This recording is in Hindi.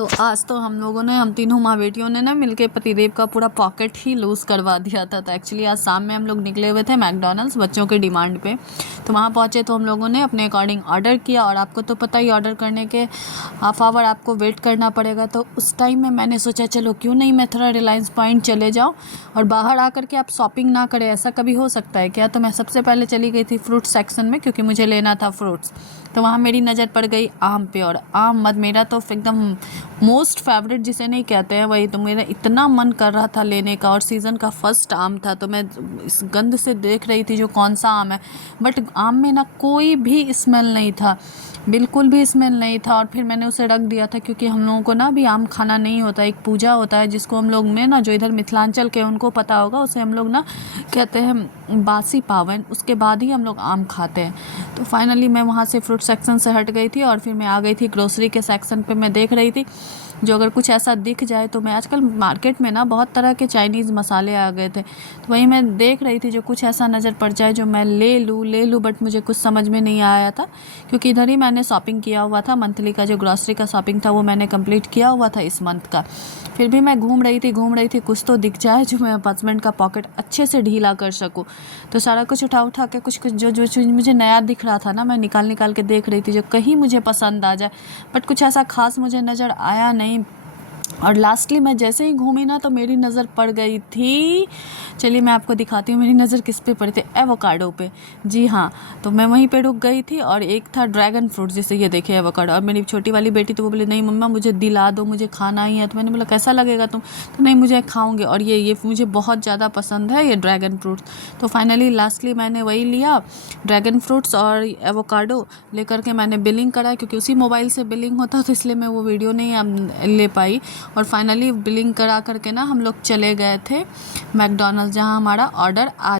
तो आज तो हम तीनों माँ बेटियों ने ना मिलके पतिदेव का पूरा पॉकेट ही लूज़ करवा दिया था। तो एक्चुअली आज शाम में हम लोग निकले हुए थे मैकडॉनल्ड्स बच्चों के डिमांड पे। तो वहाँ पहुँचे तो हम लोगों ने अपने अकॉर्डिंग ऑर्डर किया, और आपको तो पता ही ऑर्डर करने के हाफ आवर आपको वेट करना पड़ेगा। तो उस टाइम में मैंने सोचा चलो क्यों नहीं मैं थोड़ा रिलायंस पॉइंट चले जाऊँ और बाहर आकर के आप शॉपिंग ना करें, ऐसा कभी हो सकता है क्या। तो मैं सबसे पहले चली गई थी फ्रूट सेक्शन में, क्योंकि मुझे लेना था फ्रूट्स। तो वहाँ मेरी नज़र पड़ गई आम पे, और आम मत मेरा तो एकदम मोस्ट फेवरेट जिसे नहीं कहते हैं वही। तो मेरा इतना मन कर रहा था लेने का, और सीज़न का फर्स्ट आम था। तो मैं इस गंध से देख रही थी जो कौन सा आम है, बट आम में ना कोई भी स्मेल नहीं था, बिल्कुल भी स्मेल नहीं था। और फिर मैंने उसे रख दिया था, क्योंकि हम लोगों को ना अभी आम खाना नहीं होता। एक पूजा होता है जिसको हम लोग में ना, जो इधर मिथिलांचल के उनको पता होगा, उसे हम लोग ना कहते हैं बासी पावन, उसके बाद ही हम लोग आम खाते हैं। तो फाइनली मैं वहाँ से फ्रूट सेक्शन से हट गई थी और फिर मैं आ गई थी ग्रोसरी के सेक्शन पे। मैं देख रही थी जो अगर कुछ ऐसा दिख जाए तो मैं, आजकल मार्केट में ना बहुत तरह के चाइनीज़ मसाले आ गए थे, तो वही मैं देख रही थी जो कुछ ऐसा नज़र पड़ जाए जो मैं ले लूँ। बट मुझे कुछ समझ में नहीं आया था, क्योंकि इधर ही मैंने शॉपिंग किया हुआ था। मंथली का जो ग्रॉसरी का शॉपिंग था वो मैंने कंप्लीट किया हुआ था इस मंथ का। फिर भी मैं घूम रही थी कुछ तो दिख जाए जो मैं हस्बैंड का पॉकेट अच्छे से ढीला कर सकूँ। तो सारा कुछ उठा के कुछ जो चीज़ मुझे नया दिख रहा था ना, मैं निकाल के देख रही थी जो कहीं मुझे पसंद आ जाए, बट कुछ ऐसा खास मुझे नज़र आया नहीं। और लास्टली मैं जैसे ही घूमी ना तो मेरी नज़र पड़ गई थी, चलिए मैं आपको दिखाती हूँ मेरी नज़र किस पे पड़ी थी, एवोकाडो पे। जी हाँ, तो मैं वहीं पे रुक गई थी, और एक था ड्रैगन फ्रूट, जिसे ये देखे एवोकाडो। और मेरी छोटी वाली बेटी तो वो बोले नहीं मम्मा मुझे दिला दो, मुझे खाना ही है। तो मैंने बोला कैसा लगेगा तुम, तो नहीं मुझे खाऊंगे, और ये मुझे बहुत ज़्यादा पसंद है ये ड्रैगन फ्रूट। तो फाइनली लास्टली मैंने वही लिया, ड्रैगन फ्रूट्स और एवोकाडो लेकर के मैंने बिलिंग करा, क्योंकि उसी मोबाइल से बिलिंग होता तो इसलिए मैं वो वीडियो नहीं ले पाई। और फाइनली बिलिंग करा करके ना हम लोग चले गए थे मैकडॉनल्ड्स, जहाँ हमारा ऑर्डर आ